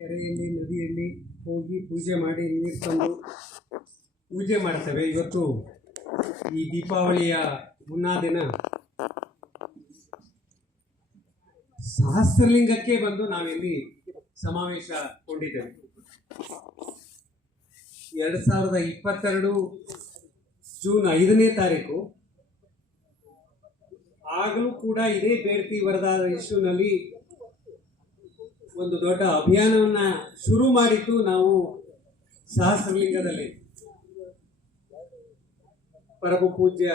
ಕೆರೆಯಲ್ಲಿ ನದಿಯಲ್ಲಿ ಹೋಗಿ ಪೂಜೆ ಮಾಡಿ ನೀರು ತಂದು ಪೂಜೆ ಮಾಡ್ತೇವೆ. ಇವತ್ತು ಈ ದೀಪಾವಳಿಯ ಮುನ್ನಾ ದಿನ ಸಹಸ್ರಲಿಂಗಕ್ಕೆ ಬಂದು ನಾವಿಲ್ಲಿ ಸಮಾವೇಶಗೊಂಡಿದ್ದೇವೆ. 2022 ಜೂನ್ 5ನೇ ತಾರೀಕು ಆಗಲೂ ಕೂಡ ಇದೇ ಬೇಡ್ತಿ ವರದಾದ ಇಶ್ಯೂನಲ್ಲಿ ಒಂದು ದೊಡ್ಡ ಅಭಿಯಾನವನ್ನ ಶುರು ಮಾಡಿದ್ದು ನಾವು ಸಹಸ್ರಲಿಂಗದಲ್ಲಿ. ಪರಮ ಪೂಜ್ಯ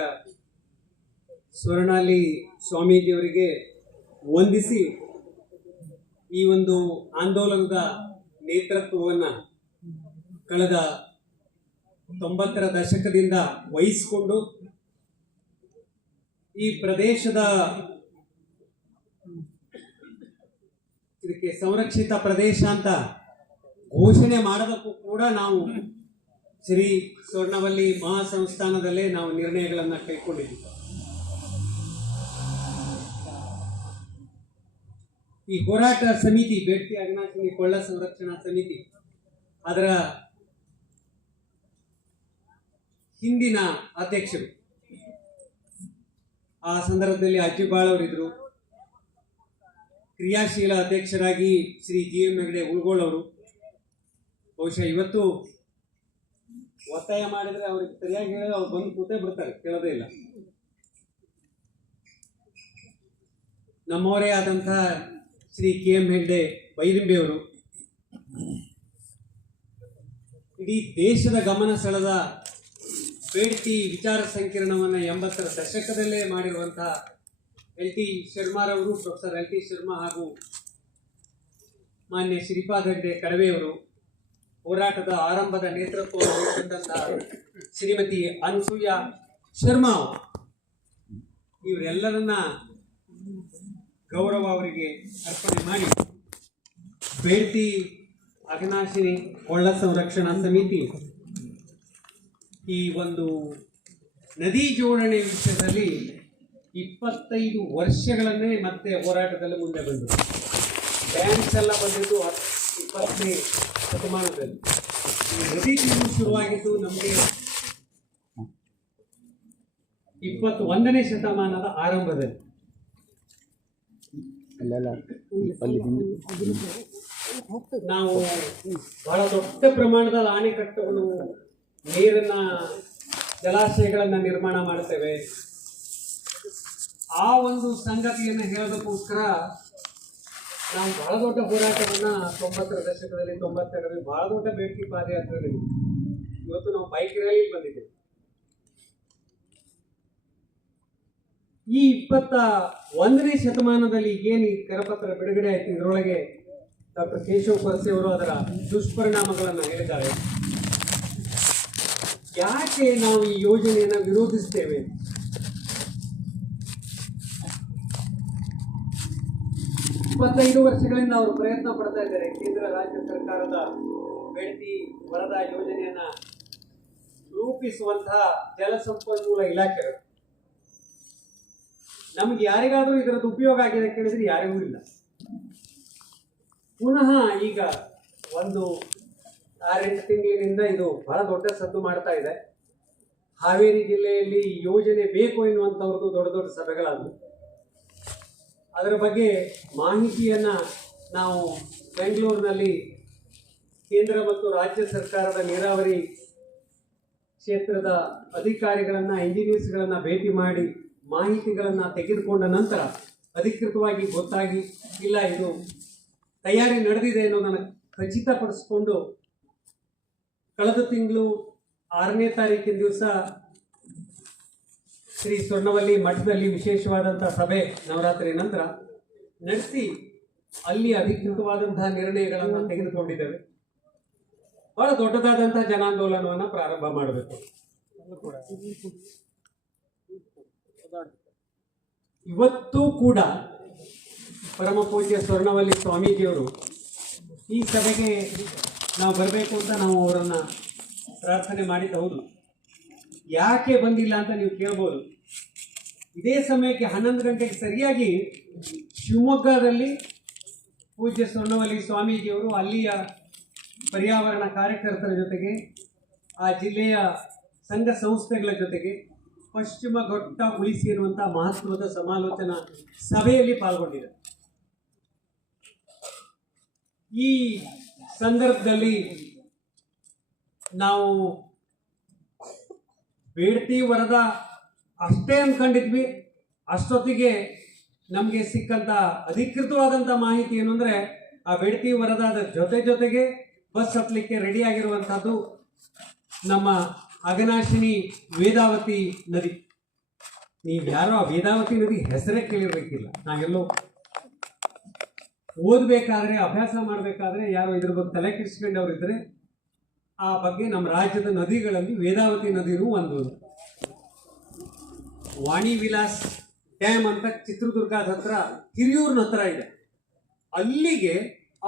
ಸ್ವರ್ಣಾಲಿ ಸ್ವಾಮೀಜಿಯವರಿಗೆ ವಂದಿಸಿ ಈ ಒಂದು ಆಂದೋಲನದ ನೇತೃತ್ವವನ್ನು ಕಳೆದ 90ರ ದಶಕದಿಂದ ವಹಿಸಿಕೊಂಡು ಈ ಪ್ರದೇಶದ ಇದಕ್ಕೆ ಸಂರಕ್ಷಿತ ಪ್ರದೇಶ ಅಂತ ಘೋಷಣೆ ಮಾಡೋದಕ್ಕೂ ಕೂಡ ನಾವು ಶ್ರೀ ಸ್ವರ್ಣವಲ್ಲಿ ಮಹಾಸಂಸ್ಥಾನದಲ್ಲೇ ನಾವು ನಿರ್ಣಯಗಳನ್ನು ಕೈಗೊಂಡಿದ್ದೀವಿ. ಈ ಹೋರಾಟ ಸಮಿತಿ ಬೇಡ್ತಿ ಅಘನಾಶಿನಿ ಕೊಳ್ಳ ಸಂರಕ್ಷಣಾ ಸಮಿತಿ ಅದರ ಹಿಂದಿನ ಅಧ್ಯಕ್ಷರು ಆ ಸಂದರ್ಭದಲ್ಲಿ ಅಜ್ಜಿಬಾಳ್ ಅವರಿದ್ರು. ಕ್ರಿಯಾಶೀಲ ಅಧ್ಯಕ್ಷರಾಗಿ ಶ್ರೀ GM ಹೆಗಡೆ ಉಳ್ಗೋಳ್ ಅವರು. ಬಹುಶಃ ಇವತ್ತು ಒತ್ತಾಯ ಮಾಡಿದ್ರೆ ಅವ್ರಿಗೆ ಸರಿಯಾಗಿ ಹೇಳಿದ್ರೆ ಅವ್ರು ಬಂದು ಕೂತೇ ಬಿಡ್ತಾರೆ, ಕೇಳೋದೇ ಇಲ್ಲ. ನಮ್ಮವರೇ ಆದಂತಹ ಶ್ರೀ KM ಹೆಗ್ಡೆ ಬೈಲಿಂಬೆಯವರು ಇಡೀ ದೇಶದ ಗಮನ ಸೆಳೆದ ಬೇಡ್ತಿ ವಿಚಾರ ಸಂಕಿರಣವನ್ನು 80ರ ದಶಕದಲ್ಲೇ ಮಾಡಿರುವಂತಹ LT ಶರ್ಮಾರವರು, ಪ್ರೊಫೆಸರ್ LT ಶರ್ಮಾ ಹಾಗೂ ಮಾನ್ಯ ಶ್ರೀಪಾದ್ ಹೆಗ್ಡೆ ಕಡವೆಯವರು, ಹೋರಾಟದ ಆರಂಭದ ನೇತೃತ್ವವನ್ನು ವಹಿಸಿದಂತಹ ಶ್ರೀಮತಿ ಅನಸೂಯ ಶರ್ಮಾ, ಇವರೆಲ್ಲರನ್ನ ಗೌರವ ಅವರಿಗೆ ಅರ್ಪಣೆ ಮಾಡಿ ಬೇಡ್ತಿ ಅಘನಾಶಿನಿ ಕೊಳ್ಳ ಸಂರಕ್ಷಣಾ ಸಮಿತಿ ಈ ಒಂದು ನದಿ ಜೋಡಣೆ ವಿಷಯದಲ್ಲಿ 25 ವರ್ಷಗಳನ್ನೇ ಮತ್ತೆ ಹೋರಾಟದಲ್ಲಿ ಮುಂದೆ ಬಂದರು. ಬ್ಯಾಂಕ್ಸ್ ಎಲ್ಲ ಬಂದಿದ್ದು 20ನೇ ಶತಮಾನದಲ್ಲಿ. ಈ ನದಿ ನೀರು ಶುರುವಾಗಿದ್ದು ನಮಗೆ 21ನೇ ಶತಮಾನದ ಆರಂಭದಲ್ಲಿ. ನಾವು ಬಹಳ ದೊಡ್ಡ ಪ್ರಮಾಣದ ಅಣೆಕಟ್ಟುಗಳು, ನೀರನ್ನ ಜಲಾಶಯಗಳನ್ನ ನಿರ್ಮಾಣ ಮಾಡ್ತೇವೆ. ಆ ಒಂದು ಸಂಗತಿಯನ್ನು ಹೇಳೋದಕ್ಕೋಸ್ಕರ ನಾವು ಬಹಳ ದೊಡ್ಡ ಹೋರಾಟವನ್ನ 90ರ ದಶಕದಲ್ಲಿ 92ರಲ್ಲಿ ಬಹಳ ದೊಡ್ಡ ಬೇಡ್ತಿ ಪಾದಯಾತ್ರೆಯಲ್ಲಿ. ಇವತ್ತು ನಾವು ಬೈಕ್ ರ್ಯಾಲಿ ಬಂದಿದ್ದೇವೆ. ಈ 21ನೇ ಶತಮಾನದಲ್ಲಿ ಏನು ಈ ಕರಪತ್ರ ಬಿಡುಗಡೆ ಆಯಿತು, ಇದರೊಳಗೆ ಡಾಕ್ಟರ್ ಕೇಶವ್ ಪರ್ಸೆ ಅವರು ಅದರ ದುಷ್ಪರಿಣಾಮಗಳನ್ನು ಹೇಳಿದ್ದಾರೆ. ಯಾಕೆ ನಾವು ಈ ಯೋಜನೆಯನ್ನು ವಿರೋಧಿಸ್ತೇವೆ? ಇಪ್ಪತ್ತೈದು ವರ್ಷಗಳಿಂದ ಅವರು ಪ್ರಯತ್ನ ಪಡ್ತಾ ಇದ್ದಾರೆ. ಕೇಂದ್ರ ರಾಜ್ಯ ಸರ್ಕಾರದ ಬೇಡ್ತಿ ವರದಾ ಯೋಜನೆಯನ್ನ ರೂಪಿಸುವಂತಹ ಜಲಸಂಪನ್ಮೂಲ ಇಲಾಖೆಗಳು. ನಮ್ಗೆ ಯಾರಿಗಾದ್ರೂ ಇದರದ್ದು ಉಪಯೋಗ ಆಗಿದೆ ಕೇಳಿದ್ರೆ ಯಾರಿಗೂ ಇಲ್ಲ. ಪುನಃ ಈಗ ಒಂದು 6-8 ತಿಂಗಳಿನಿಂದ ಇದು ಬಹಳ ದೊಡ್ಡ ಸದ್ದು ಮಾಡ್ತಾ ಇದೆ. ಹಾವೇರಿ ಜಿಲ್ಲೆಯಲ್ಲಿ ಯೋಜನೆ ಬೇಕು ಎನ್ನುವಂಥವ್ರದ್ದು ದೊಡ್ಡ ದೊಡ್ಡ ಸಭೆಗಳಾದವು. ಅದರ ಬಗ್ಗೆ ಮಾಹಿತಿಯನ್ನ ನಾವು ಬೆಂಗಳೂರಿನಲ್ಲಿ ಕೇಂದ್ರ ಮತ್ತು ರಾಜ್ಯ ಸರ್ಕಾರದ ನೀರಾವರಿ ಕ್ಷೇತ್ರದ ಅಧಿಕಾರಿಗಳನ್ನ, ಇಂಜಿನಿಯರ್ಸ್ಗಳನ್ನ ಭೇಟಿ ಮಾಡಿ ಮಾಹಿತಿಗಳನ್ನು ತೆಗೆದುಕೊಂಡ ನಂತರ ಅಧಿಕೃತವಾಗಿ ಗೊತ್ತಾಗಿ ಇಲ್ಲ ಇದು ತಯಾರಿ ನಡೆದಿದೆ ಅನ್ನೋದನ್ನು ಖಚಿತಪಡಿಸಿಕೊಂಡು ಕಳೆದ ತಿಂಗಳು 6ನೇ ತಾರೀಕಿನ ದಿವಸ ಶ್ರೀ ಸ್ವರ್ಣವಲ್ಲಿ ಮಠದಲ್ಲಿ ವಿಶೇಷವಾದಂತಹ ಸಭೆ ನವರಾತ್ರಿ ನಂತರ ನಡೆಸಿ ಅಲ್ಲಿ ಅಧಿಕೃತವಾದಂತಹ ನಿರ್ಣಯಗಳನ್ನು ತೆಗೆದುಕೊಂಡಿದ್ದೇವೆ. ಬಹಳ ದೊಡ್ಡದಾದಂತಹ ಜನಾಂದೋಲನವನ್ನು ಪ್ರಾರಂಭ ಮಾಡಬೇಕು. ಇವತ್ತು ಕೂಡ ಪರಮ ಪೂಜ್ಯ ಸ್ವರ್ಣವಲ್ಲಿ ಸ್ವಾಮೀಜಿಯವರು ಈ ಸಭೆಗೆ ನಾವು ಬರಬೇಕು ಅಂತ ನಾವು ಅವರನ್ನು ಪ್ರಾರ್ಥನೆ ಮಾಡಿದ್ದು ಹೌದು. ಯಾಕೆ ಬಂದಿಲ್ಲ ಅಂತ ನೀವು ಕೇಳ್ಬೋದು. ಇದೇ ಸಮಯಕ್ಕೆ 11 ಗಂಟೆಗೆ ಸರಿಯಾಗಿ ಶಿವಮೊಗ್ಗದಲ್ಲಿ ಪೂಜ್ಯ ಸ್ವರ್ಣವಲ್ಲಿ ಸ್ವಾಮೀಜಿಯವರು ಅಲ್ಲಿಯ ಪರ್ಯಾವರಣ ಕಾರ್ಯಕರ್ತರ ಜೊತೆಗೆ ಆ ಜಿಲ್ಲೆಯ ಸಂಘ ಸಂಸ್ಥೆಗಳ ಜೊತೆಗೆ ಪಶ್ಚಿಮ ಘಟ್ಟ ಉಳಿಸಿ ಎನ್ನುವಂತಹ ಮಹತ್ವದ ಸಮಾಲೋಚನಾ ಸಭೆಯಲ್ಲಿ ಪಾಲ್ಗೊಂಡಿದ್ದಾರೆ. ಈ ಸಂದರ್ಭದಲ್ಲಿ ನಾವು ಬೇಡ್ತಿ ವರದ ಅಷ್ಟೇ ಅಂದ್ಕೊಂಡಿದ್ವಿ. ಅಷ್ಟೊತ್ತಿಗೆ ನಮಗೆ ಸಿಕ್ಕಂತ ಅಧಿಕೃತವಾದಂಥ ಮಾಹಿತಿ ಏನು ಅಂದರೆ, ಆ ಬೇಡ್ತಿ ವರದಾದ ಜೊತೆಗೆ ಬಸ್ ಹತ್ತಲಿಕ್ಕೆ ರೆಡಿ ಆಗಿರುವಂಥದ್ದು ನಮ್ಮ ಅಘನಾಶಿನಿ ವೇದಾವತಿ ನದಿ. ನೀವು ಯಾರೋ ಆ ವೇದಾವತಿ ನದಿ ಹೆಸರೇ ಕೇಳಿರ್ಬೇಕಿಲ್ಲ. ನಾವೆಲ್ಲೋ ಓದಬೇಕಾದ್ರೆ, ಅಭ್ಯಾಸ ಮಾಡಬೇಕಾದ್ರೆ ಯಾರೋ ಇದ್ರ ಬಗ್ಗೆ ತಲೆ ಕೆಡಿಸ್ಕೊಂಡವ್ರು ಇದ್ರೆ ಆ ಬಗ್ಗೆ ನಮ್ಮ ರಾಜ್ಯದ ನದಿಗಳಲ್ಲಿ ವೇದಾವತಿ ನದಿನೂ ಒಂದು. ವಾಣಿ ವಿಲಾಸ್ ಡ್ಯಾಮ್ ಅಂತ ಚಿತ್ರದುರ್ಗದ ಹತ್ರ ಹಿರಿಯೂರಿನ ಹತ್ರ ಇದೆ. ಅಲ್ಲಿಗೆ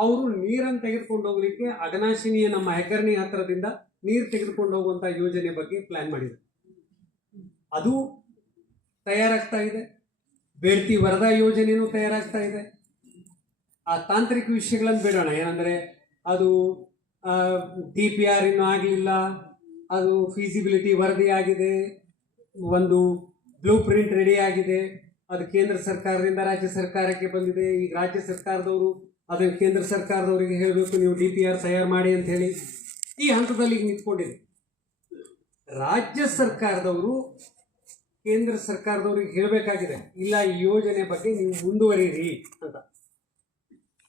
ಅವರು ನೀರನ್ನು ತೆಗೆದುಕೊಂಡು ಹೋಗ್ಲಿಕ್ಕೆ ಅಘನಾಶಿನಿಯ ನಮ್ಮ ಹೆಗ್ಗರ್ನಿ ಹತ್ರದಿಂದ ನೀರು ತೆಗೆದುಕೊಂಡು ಹೋಗುವಂಥ ಯೋಜನೆ ಬಗ್ಗೆ ಪ್ಲಾನ್ ಮಾಡಿದೆ. ಅದು ತಯಾರಾಗ್ತಾ ಇದೆ. ಬೇಡ್ತಿ ವರದಾ ಯೋಜನೆಯೂ ತಯಾರಾಗ್ತಾ ಇದೆ. ಆ ತಾಂತ್ರಿಕ ವಿಷಯಗಳನ್ನು ಬಿಡೋಣ. ಏನಂದರೆ ಅದು DPR ಇನ್ನೂ ಆಗಲಿಲ್ಲ, ಅದು ಫೀಸಿಬಿಲಿಟಿ ವರದಿ ಆಗಿದೆ, ಒಂದು ಬ್ಲೂ ಪ್ರಿಂಟ್ ರೆಡಿ ಆಗಿದೆ, ಅದು ಕೇಂದ್ರ ಸರ್ಕಾರದಿಂದ ರಾಜ್ಯ ಸರ್ಕಾರಕ್ಕೆ ಬಂದಿದೆ. ಈಗ ರಾಜ್ಯ ಸರ್ಕಾರದವರು ಅದನ್ನು ಕೇಂದ್ರ ಸರ್ಕಾರದವರಿಗೆ ಹೇಳಬೇಕು, ನೀವು DPR ತಯಾರು ಮಾಡಿ ಅಂತ ಹೇಳಿ ಈ ಹಂತದಲ್ಲಿ ನಿಂತ್ಕೊಂಡಿದೆ. ರಾಜ್ಯ ಸರ್ಕಾರದವರು ಕೇಂದ್ರ ಸರ್ಕಾರದವ್ರಿಗೆ ಹೇಳಬೇಕಾಗಿದೆ, ಇಲ್ಲ ಈ ಯೋಜನೆ ಬಗ್ಗೆ ನೀವು ಮುಂದುವರಿಯಿರಿ ಅಂತ.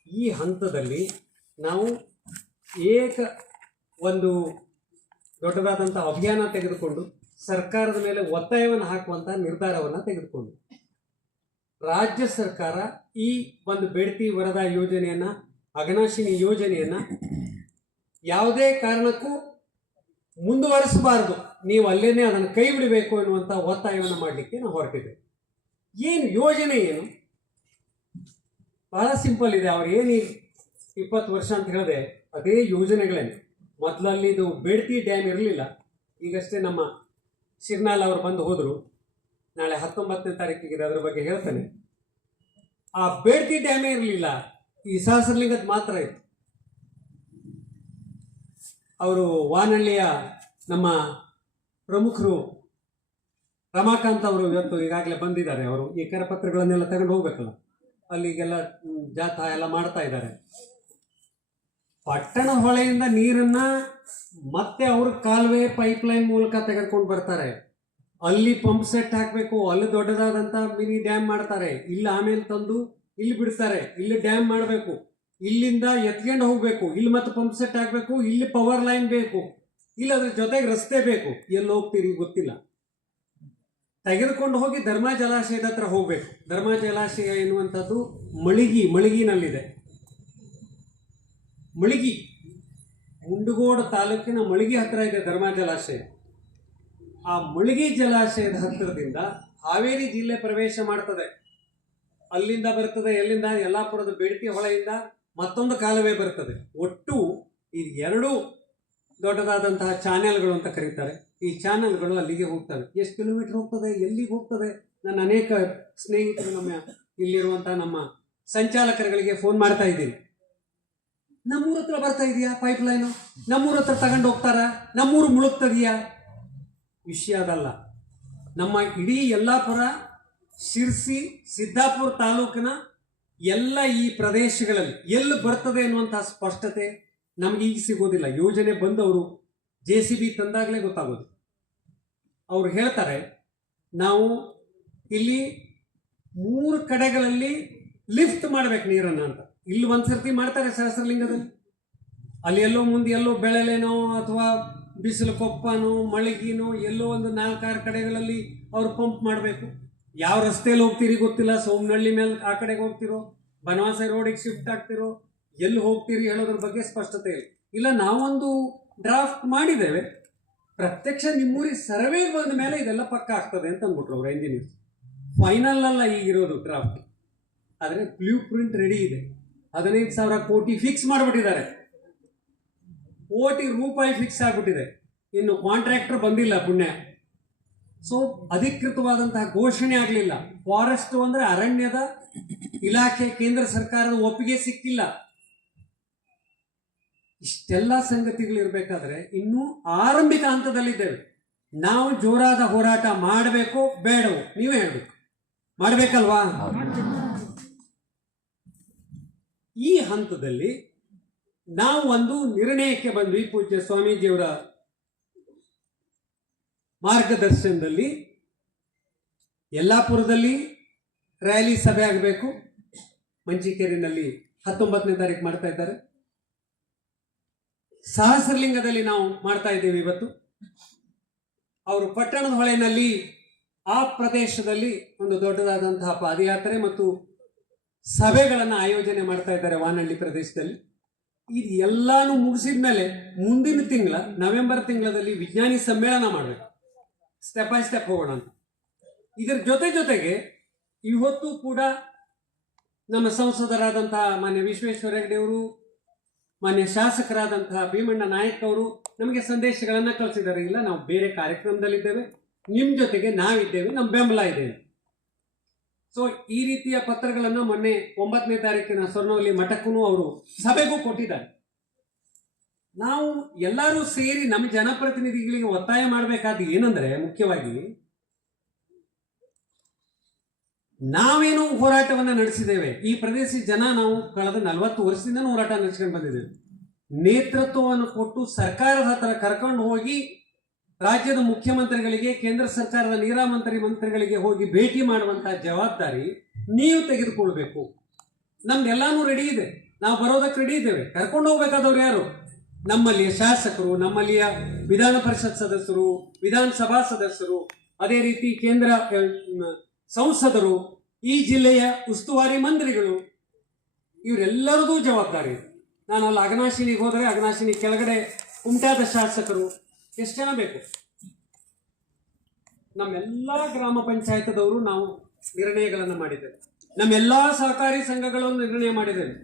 ಈ ಹಂತದಲ್ಲಿ ನಾವು ಒಂದು ದೊಡ್ಡದಾದಂಥ ಅಭಿಯಾನ ತೆಗೆದುಕೊಂಡು ಸರ್ಕಾರದ ಮೇಲೆ ಒತ್ತಾಯವನ್ನು ಹಾಕುವಂಥ ನಿರ್ಧಾರವನ್ನು ತೆಗೆದುಕೊಂಡು ರಾಜ್ಯ ಸರ್ಕಾರ ಈ ಒಂದು ಬೇಡ್ತಿ ವರದಾ ಯೋಜನೆಯನ್ನು, ಅಘನಾಶಿನಿ ಯೋಜನೆಯನ್ನು ಯಾವುದೇ ಕಾರಣಕ್ಕೂ ಮುಂದುವರಿಸಬಾರದು, ನೀವು ಅಲ್ಲೇನೆ ಅದನ್ನು ಕೈ ಬಿಡಬೇಕು ಎನ್ನುವಂಥ ಒತ್ತಾಯವನ್ನು ಮಾಡಲಿಕ್ಕೆ ನಾವು ಹೊರಟಿದ್ದೇವೆ. ಏನು ಯೋಜನೆ ಏನು? ಬಹಳ ಸಿಂಪಲ್ ಇದೆ. ಅವ್ರು ಏನು 20 ವರ್ಷ ಅಂತ ಹೇಳಿದೆ ಅದೇ ಯೋಜನೆಗಳೇನೆ. ಮೊದಲಲ್ಲಿ ಇದು ಬೇಡ್ತಿ ಡ್ಯಾಮ್ ಇರಲಿಲ್ಲ. ಈಗಷ್ಟೇ ನಮ್ಮ ಶಿರ್ನಾಲ್ ಅವರು ಬಂದು ಹೋದರು. ನಾಳೆ 19ನೇ ತಾರೀಕಿಗೆ ಅದರ ಬಗ್ಗೆ ಹೇಳ್ತಾನೆ. ಆ ಬೇಡ್ತಿ ಡ್ಯಾಮೇ ಇರಲಿಲ್ಲ, ಈ ಸಹಸ್ರಲಿಂಗದ ಮಾತ್ರ ಇತ್ತು. ಅವರು ವಾನಹಳ್ಳಿಯ ನಮ್ಮ ಪ್ರಮುಖರು ರಮಾಕಾಂತ್ ಅವರು ಇವತ್ತು ಈಗಾಗಲೇ ಬಂದಿದ್ದಾರೆ. ಅವರು ಈ ಕರಪತ್ರಗಳನ್ನೆಲ್ಲ ತಗೊಂಡು ಹೋಗ್ಬೇಕಲ್ಲ, ಅಲ್ಲಿಗೆಲ್ಲ ಜಾಥಾ ಎಲ್ಲ ಮಾಡ್ತಾ ಇದ್ದಾರೆ. ಪಟ್ಟಣ ಹೊಳೆಯಿಂದ ನೀರನ್ನ ಮತ್ತೆ ಅವರು ಕಾಲುವೆ ಪೈಪ್ಲೈನ್ ಮೂಲಕ ತೆಗೆದುಕೊಂಡು ಬರ್ತಾರೆ. ಅಲ್ಲಿ ಪಂಪ್ ಸೆಟ್ ಹಾಕಬೇಕು, ಅಲ್ಲಿ ದೊಡ್ಡದಾದಂಥ ಮಿನಿ ಡ್ಯಾಮ್ ಮಾಡ್ತಾರೆ, ಇಲ್ಲಿ ಆಮೇಲೆ ತಂದು ಇಲ್ಲಿ ಬಿಡ್ತಾರೆ, ಇಲ್ಲಿ ಡ್ಯಾಮ್ ಮಾಡಬೇಕು, ಇಲ್ಲಿಂದ ಎತ್ಕೊಂಡು ಹೋಗಬೇಕು, ಇಲ್ಲಿ ಮತ್ತೆ ಪಂಪ್ ಸೆಟ್ ಹಾಕಬೇಕು, ಇಲ್ಲಿ ಪವರ್ ಲೈನ್ ಬೇಕು, ಇಲ್ಲಿ ಅದ್ರ ಜೊತೆಗೆ ರಸ್ತೆ ಬೇಕು. ಎಲ್ಲಿ ಹೋಗ್ತೀರಿ ಗೊತ್ತಿಲ್ಲ. ತೆಗೆದುಕೊಂಡು ಹೋಗಿ ಧರ್ಮ ಜಲಾಶಯದ ಹತ್ರ ಹೋಗಬೇಕು. ಧರ್ಮ ಜಲಾಶಯ ಎನ್ನುವಂಥದ್ದು ಮಳಿಗಿನಲ್ಲಿದೆ. ಮಳಿಗಿ ಮುಂಡಗೋಡ ತಾಲೂಕಿನ ಮಳಿಗಿ ಹತ್ರ ಇದೆ ಧರ್ಮ ಜಲಾಶಯ. ಆ ಮಳಿಗಿ ಜಲಾಶಯದ ಹತ್ತಿರದಿಂದ ಹಾವೇರಿ ಜಿಲ್ಲೆ ಪ್ರವೇಶ ಮಾಡ್ತದೆ. ಅಲ್ಲಿಂದ ಬರ್ತದೆ, ಎಲ್ಲಿಂದ? ಯಲ್ಲಾಪುರದ ಬೇಡ್ತಿ ಹೊಳೆಯಿಂದ ಮತ್ತೊಂದು ಕಾಲುವೆ ಬರ್ತದೆ. ಒಟ್ಟು ಈ 2 ದೊಡ್ಡದಾದಂತಹ ಚಾನೆಲ್ಗಳು ಅಂತ ಕರೀತಾರೆ. ಈ ಚಾನೆಲ್ಗಳು ಅಲ್ಲಿಗೆ ಹೋಗ್ತವೆ. ಎಷ್ಟು ಕಿಲೋಮೀಟರ್ ಹೋಗ್ತದೆ, ಎಲ್ಲಿಗೆ ಹೋಗ್ತದೆ? ನನ್ನ ಅನೇಕ ಸ್ನೇಹಿತರು, ನಮ್ಮ ಇಲ್ಲಿರುವಂತಹ ನಮ್ಮ ಸಂಚಾಲಕರುಗಳಿಗೆ ಫೋನ್ ಮಾಡ್ತಾ ಇದ್ದೀನಿ. ನಮ್ಮೂರ ಹತ್ರ ಬರ್ತಾ ಇದೆಯಾ ಪೈಪ್ಲೈನು? ನಮ್ಮೂರ ಹತ್ರ ತಗೊಂಡು ಹೋಗ್ತಾರ? ನಮ್ಮೂರು ಮುಳುಗ್ತದೆಯಾ? ವಿಷಯ ಅದಲ್ಲ. ನಮ್ಮ ಇಡೀ ಯಲ್ಲಾಪುರ, ಶಿರ್ಸಿ, ಸಿದ್ದಾಪುರ ತಾಲೂಕಿನ ಎಲ್ಲ ಈ ಪ್ರದೇಶಗಳಲ್ಲಿ ಎಲ್ಲಿ ಬರ್ತದೆ ಅನ್ನುವಂತಹ ಸ್ಪಷ್ಟತೆ ನಮ್ಗೆ ಈಗ ಸಿಗೋದಿಲ್ಲ. ಯೋಜನೆ ಬಂದವರು JCB ತಂದಾಗಲೇ ಗೊತ್ತಾಗೋದು. ಅವ್ರು ಹೇಳ್ತಾರೆ, ನಾವು ಇಲ್ಲಿ 3 ಕಡೆಗಳಲ್ಲಿ ಲಿಫ್ಟ್ ಮಾಡ್ಬೇಕು ನೀರನ್ನು ಅಂತ. ಇಲ್ಲಿ ಒಂದ್ಸರ್ತಿ ಮಾಡ್ತಾರೆ ಸಹಸ್ರಲಿಂಗದಲ್ಲಿ, ಅಲ್ಲಿ ಎಲ್ಲೋ ಮುಂದೆ ಎಲ್ಲೋ ಬೆಳೆಲೇನೋ ಅಥವಾ ಬಿಸಿಲು ಕೊಪ್ಪನೋ ಮಳಗಿನೋ ಎಲ್ಲೋ ಒಂದು 4-6 ಕಡೆಗಳಲ್ಲಿ ಅವ್ರು ಪಂಪ್ ಮಾಡಬೇಕು. ಯಾವ ರಸ್ತೆಯಲ್ಲಿ ಹೋಗ್ತೀರಿ ಗೊತ್ತಿಲ್ಲ. ಸೋಮನಹಳ್ಳಿ ಮೇಲೆ ಆ ಕಡೆಗೆ ಹೋಗ್ತಿರೋ, ಬನವಾಸಿ ರೋಡಿಗೆ ಶಿಫ್ಟ್ ಆಗ್ತಿರೋ, ಎಲ್ಲಿ ಹೋಗ್ತೀರಿ ಹೇಳೋದ್ರ ಬಗ್ಗೆ ಸ್ಪಷ್ಟತೆ ಇಲ್ಲ. ನಾವೊಂದು ಡ್ರಾಫ್ಟ್ ಮಾಡಿದ್ದೇವೆ, ಪ್ರತ್ಯಕ್ಷ ನಿಮ್ಮೂರಿಗೆ ಸರ್ವೆ ಬಂದ ಮೇಲೆ ಇದೆಲ್ಲ ಪಕ್ಕ ಆಗ್ತದೆ ಅಂತ ಅಂದ್ಬಿಟ್ರು ಅವ್ರು ಇಂಜಿನಿಯರ್ಸ್. ಫೈನಲ್ ಅಲ್ಲ ಈಗಿರೋದು ಡ್ರಾಫ್ಟ್, ಆದರೆ ಬ್ಲೂ ಪ್ರಿಂಟ್ ರೆಡಿ ಇದೆ. 15,000 ಕೋಟಿ ಫಿಕ್ಸ್ ಮಾಡಿಬಿಟ್ಟಿದ್ದಾರೆ. ಕೋಟಿ ರೂಪಾಯಿ ಫಿಕ್ಸ್ ಆಗಿಬಿಟ್ಟಿದೆ. ಇನ್ನು ಕಾಂಟ್ರಾಕ್ಟರ್ ಬಂದಿಲ್ಲ ಪುಣ್ಯ. ಸೊ ಅಧಿಕೃತವಾದಂತಹ ಘೋಷಣೆ ಆಗಲಿಲ್ಲ. ಫಾರೆಸ್ಟ್ ಅಂದ್ರೆ ಅರಣ್ಯದ ಇಲಾಖೆ ಕೇಂದ್ರ ಸರ್ಕಾರದ ಒಪ್ಪಿಗೆ ಸಿಕ್ಕಿಲ್ಲ. ಇಷ್ಟೆಲ್ಲ ಸಂಗತಿಗಳಿರ್ಬೇಕಾದ್ರೆ ಇನ್ನೂ ಆರಂಭಿಕ ಹಂತದಲ್ಲಿದ್ದೇವೆ. ನಾವು ಜೋರಾದ ಹೋರಾಟ ಮಾಡಬೇಕೋ ಬೇಡವೋ ನೀವೇ ಹೇಳ್ಬೇಕು. ಮಾಡಬೇಕಲ್ವಾ? ಈ ಹಂತದಲ್ಲಿ ನಾವು ಒಂದು ನಿರ್ಣಯಕ್ಕೆ ಬಂದ್ವಿ. ಪೂಜ್ಯ ಸ್ವಾಮೀಜಿಯವರ ಮಾರ್ಗದರ್ಶನದಲ್ಲಿ ಯಲ್ಲಾಪುರದಲ್ಲಿ ರ್ಯಾಲಿ ಸಭೆ ಆಗಬೇಕು. ಮಂಚಿಕೇರಿನಲ್ಲಿ 19ನೇ ತಾರೀಕು ಮಾಡ್ತಾ ಇದ್ದಾರೆ. ಸಹಸ್ರಲಿಂಗದಲ್ಲಿ ನಾವು ಮಾಡ್ತಾ ಇದ್ದೇವೆ ಇವತ್ತು. ಅವರು ಪಟ್ಟಣದ ಹೊಳೆನಲ್ಲಿ ಆ ಪ್ರದೇಶದಲ್ಲಿ ಒಂದು ದೊಡ್ಡದಾದಂತಹ ಪಾದಯಾತ್ರೆ ಮತ್ತು ಸಭೆಗಳನ್ನು ಆಯೋಜನೆ ಮಾಡ್ತಾ ಇದ್ದಾರೆ ವಾನಹಳ್ಳಿ ಪ್ರದೇಶದಲ್ಲಿ. ಇದು ಎಲ್ಲಾನು ಮುಗಿಸಿದ ಮೇಲೆ ಮುಂದಿನ ತಿಂಗಳ ನವೆಂಬರ್ ತಿಂಗಳಲ್ಲಿ ವಿಜ್ಞಾನಿ ಸಮ್ಮೇಳನ ಮಾಡಬೇಕು. ಸ್ಟೆಪ್ ಬೈ ಸ್ಟೆಪ್ ಹೋಗೋಣ ಅಂತ. ಇದರ ಜೊತೆಗೆ ಇವತ್ತು ಕೂಡ ನಮ್ಮ ಸಂಸದರಾದಂತಹ ಮಾನ್ಯ ವಿಶ್ವೇಶ್ವರ ಹೆಗಡೆ ಅವರು, ಮಾನ್ಯ ಶಾಸಕರಾದಂತಹ ಭೀಮಣ್ಣ ನಾಯಕ್ ಅವರು ನಮಗೆ ಸಂದೇಶಗಳನ್ನು ಕಳಿಸಿದ್ದಾರೆ. ಇಲ್ಲ, ನಾವು ಬೇರೆ ಕಾರ್ಯಕ್ರಮದಲ್ಲಿದ್ದೇವೆ, ನಿಮ್ಮ ಜೊತೆಗೆ ನಾವಿದ್ದೇವೆ, ನಮ್ಮ ಬೆಂಬಲ ಇದ್ದೇವೆ. ಸೊ ಈ ರೀತಿಯ ಪತ್ರಗಳನ್ನು ಮೊನ್ನೆ 9ನೇ ತಾರೀಕಿನ ಸ್ವರ್ಣವಲ್ಲಿ ಮಠಕ್ಕೂ ಅವರು ಸಭೆಗೂ ಕೊಟ್ಟಿದ್ದಾರೆ. ನಾವು ಎಲ್ಲರೂ ಸೇರಿ ನಮ್ಮ ಜನಪ್ರತಿನಿಧಿಗಳಿಗೆ ಒತ್ತಾಯ ಮಾಡಬೇಕಾದ ಏನಂದ್ರೆ, ಮುಖ್ಯವಾಗಿ ನಾವೇನು ಹೋರಾಟವನ್ನ ನಡೆಸಿದ್ದೇವೆ ಈ ಪ್ರದೇಶದ ಜನ, ನಾವು ಕಳೆದ 40 ವರ್ಷದಿಂದ ಹೋರಾಟ ನಡೆಸ್ಕೊಂಡು ಬಂದಿದ್ದೇವೆ. ನೇತೃತ್ವವನ್ನು ಕೊಟ್ಟು ಸರ್ಕಾರದ ಹತ್ರ ಕರ್ಕೊಂಡು ಹೋಗಿ ರಾಜ್ಯದ ಮುಖ್ಯಮಂತ್ರಿಗಳಿಗೆ, ಕೇಂದ್ರ ಸರ್ಕಾರದ ಮಂತ್ರಿಗಳಿಗೆ ಹೋಗಿ ಭೇಟಿ ಮಾಡುವಂತಹ ಜವಾಬ್ದಾರಿ ನೀವು ತೆಗೆದುಕೊಳ್ಬೇಕು. ನಮ್ದೆಲ್ಲಾನು ರೆಡಿ ಇದೆ, ನಾವು ಬರೋದಕ್ಕೆ ರೆಡಿ ಇದ್ದೇವೆ. ಕರ್ಕೊಂಡು ಹೋಗ್ಬೇಕಾದವ್ರು ಯಾರು? ನಮ್ಮಲ್ಲಿಯ ಶಾಸಕರು, ನಮ್ಮಲ್ಲಿಯ ವಿಧಾನ ಪರಿಷತ್ ಸದಸ್ಯರು, ವಿಧಾನಸಭಾ ಸದಸ್ಯರು, ಅದೇ ರೀತಿ ಕೇಂದ್ರ ಸಂಸದರು, ಈ ಜಿಲ್ಲೆಯ ಉಸ್ತುವಾರಿ ಮಂತ್ರಿಗಳು, ಇವರೆಲ್ಲರದೂ ಜವಾಬ್ದಾರಿ ಇದೆ. ನಾನು ಅಲ್ಲಿ ಅಘನಾಶಿನಿಗೆ ಹೋದರೆ ಅಘನಾಶಿನಿ ಕೆಳಗಡೆ ಕುಮಟಾದ ಶಾಸಕರು ಎಷ್ಟು ಜನ ಬೇಕು? ನಮ್ಮೆಲ್ಲ ಗ್ರಾಮ ಪಂಚಾಯತದವರು ನಾವು ನಿರ್ಣಯಗಳನ್ನು ಮಾಡಿದ್ದೇವೆ. ನಮ್ಮೆಲ್ಲ ಸಹಕಾರಿ ಸಹಕಾರಿಗಳನ್ನು ನಿರ್ಣಯ ಮಾಡಿದ್ದೇವೆ.